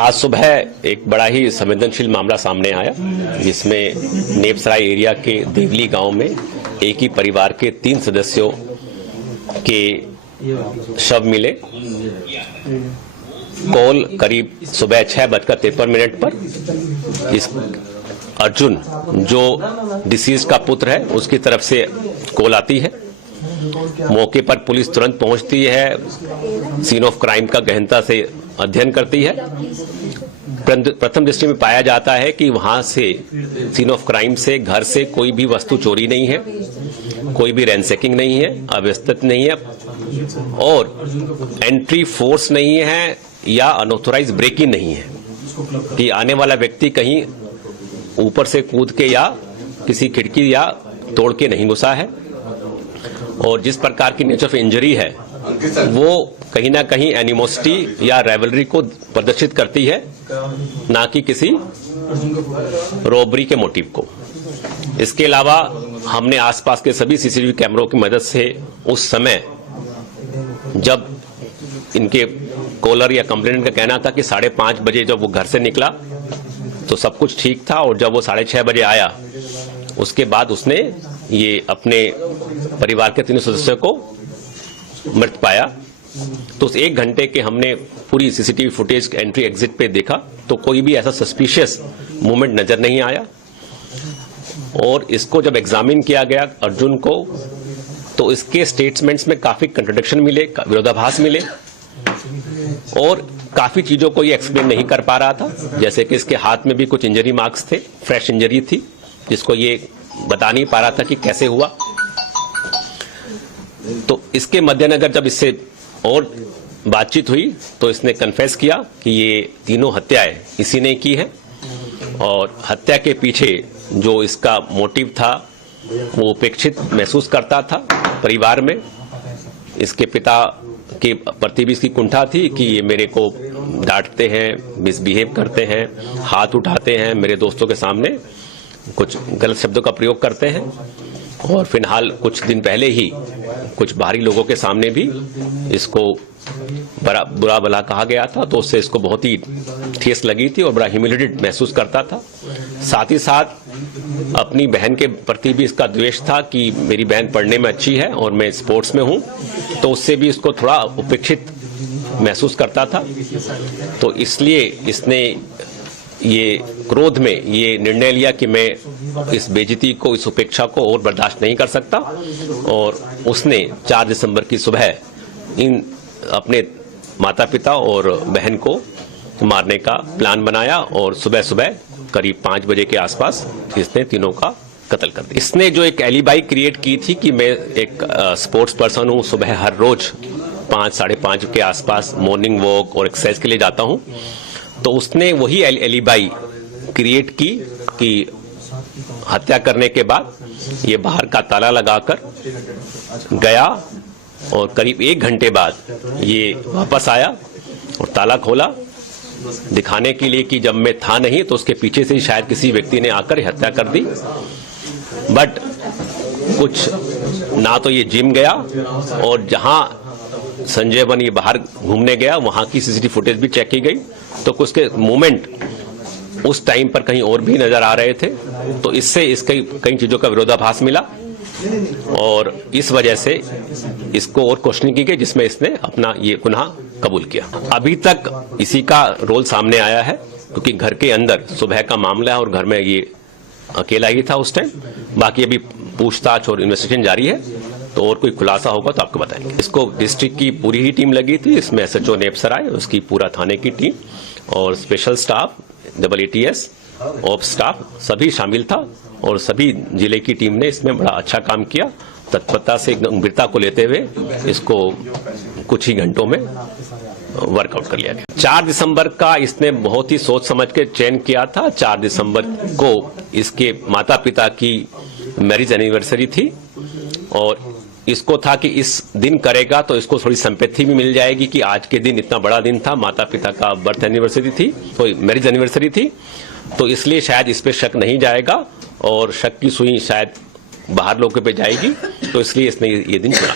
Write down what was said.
आज सुबह एक बड़ा ही संवेदनशील मामला सामने आया, जिसमें नेपसराय एरिया के देवली गांव में एक ही परिवार के 3 सदस्यों के शव मिले। कॉल करीब सुबह 6:53 पर इस अर्जुन, जो डिसीज का पुत्र है, उसकी तरफ से कॉल आती है। मौके पर पुलिस तुरंत पहुंचती है, सीन ऑफ क्राइम का गहनता से अध्ययन करती है। प्रथम दृष्टि में पाया जाता है कि वहां से सीन ऑफ क्राइम से घर से कोई भी वस्तु चोरी नहीं है, कोई भी रैंसैकिंग नहीं है, अव्यवस्थित नहीं है और एंट्री फोर्स नहीं है या अनऑथोराइज ब्रेकिंग नहीं है कि आने वाला व्यक्ति कहीं ऊपर से कूद के या किसी खिड़की या तोड़ के नहीं घुसा है। और जिस प्रकार की नेचर ऑफ इंजरी है वो कहीं ना कहीं एनिमोसिटी या राइवलरी को प्रदर्शित करती है, ना कि किसी रॉबरी के मोटिव को। इसके अलावा हमने आसपास के सभी सीसीटीवी कैमरों की मदद से उस समय जब इनके कॉलर या कंप्लेनेंट का कहना था कि 5:30 बजे जब वो घर से निकला तो सब कुछ ठीक था, और जब वो 6:30 बजे आया उसके बाद उसने ये अपने परिवार के 3 सदस्यों को मृत पाया। तो उस 1 घंटे के हमने पूरी सीसीटीवी फुटेज एंट्री एग्जिट पे देखा तो कोई भी ऐसा सस्पिशियस मूवमेंट नजर नहीं आया। और इसको जब एग्जामिन किया गया अर्जुन को, तो इसके स्टेटमेंट्स में काफी कंट्राडिक्शन मिले, विरोधाभास मिले और काफी चीजों को ये एक्सप्लेन नहीं कर पा रहा था। जैसे कि इसके हाथ में भी कुछ इंजरी मार्क्स थे, फ्रेश इंजरी थी, जिसको ये बता नहीं पा रहा था कि कैसे हुआ। तो इसके मद्देनजर जब इससे और बातचीत हुई तो इसने कन्फेस किया कि ये तीनों हत्याएं इसी ने की है और हत्या के पीछे जो इसका मोटिव था वो उपेक्षित महसूस करता था परिवार में। इसके पिता के प्रति भी इसकी कुंठा थी कि ये मेरे को डांटते हैं, मिसबिहेव करते हैं, हाथ उठाते हैं, मेरे दोस्तों के सामने कुछ गलत शब्दों का प्रयोग करते हैं। और फिलहाल कुछ दिन पहले ही कुछ बाहरी लोगों के सामने भी इसको बुरा भला कहा गया था, तो उससे इसको बहुत ही ठेस लगी थी और बड़ा ह्यूमिलेटेड महसूस करता था। साथ ही साथ अपनी बहन के प्रति भी इसका द्वेष था कि मेरी बहन पढ़ने में अच्छी है और मैं स्पोर्ट्स में हूं, तो उससे भी इसको थोड़ा उपेक्षित महसूस करता था। तो इसलिए इसने ये क्रोध में ये निर्णय लिया कि मैं इस बेइज्जती को, इस उपेक्षा को और बर्दाश्त नहीं कर सकता, और उसने 4 दिसंबर की सुबह इन अपने माता पिता और बहन को मारने का प्लान बनाया और सुबह सुबह करीब 5 बजे के आसपास इसने तीनों का कत्ल कर दिया। इसने जो एक एलिबाई क्रिएट की थी कि मैं एक स्पोर्ट्स पर्सन हूं, सुबह हर रोज 5 साढ़े 5 के आसपास मॉर्निंग वॉक और एक्सरसाइज के लिए जाता हूं, तो उसने वही एलिबाई क्रिएट की कि हत्या करने के बाद ये बाहर का ताला लगाकर गया और करीब 1 घंटे बाद ये वापस आया और ताला खोला दिखाने के लिए कि जब मैं था नहीं तो उसके पीछे से ही शायद किसी व्यक्ति ने आकर हत्या कर दी। बट कुछ ना तो ये जिम गया और जहां संजय वन ये बाहर घूमने गया वहां की सीसीटीवी फुटेज भी चेक की गई, तो कुछ के मूवमेंट उस टाइम पर कहीं और भी नजर आ रहे थे। तो इससे इसके कई चीजों का विरोधाभास मिला और इस वजह से इसको और क्वेश्चनिंग की गई, जिसमें इसने अपना ये गुनाह कबूल किया। अभी तक इसी का रोल सामने आया है क्योंकि घर के अंदर सुबह का मामला है और घर में ये अकेला ही था उस टाइम। बाकी अभी पूछताछ और इन्वेस्टिगेशन जारी है, तो और कोई खुलासा होगा तो आपको बताएंगे। इसको डिस्ट्रिक्ट की पूरी ही टीम लगी थी, इसमें एसएचओ नेपसराय, उसकी पूरा थाने की टीम और special staff, AATS, op staff सभी शामिल था और सभी जिले की टीम ने इसमें बड़ा अच्छा काम किया। तत्परता से गंभीरता को लेते हुए इसको कुछ ही घंटों में वर्कआउट कर लिया गया। 4 दिसंबर का इसने बहुत ही सोच समझ के चयन किया था। 4 दिसंबर को इसके माता पिता की मैरिज एनिवर्सरी थी और इसको था कि इस दिन करेगा तो इसको थोड़ी संपत्ति भी मिल जाएगी कि आज के दिन इतना बड़ा दिन था, माता पिता का बर्थ एनिवर्सरी थी, तो मैरिज एनिवर्सरी थी, तो इसलिए शायद इस पे शक नहीं जाएगा और शक की सुई शायद बाहर लोगों पे जाएगी, तो इसलिए इसने ये दिन चुना।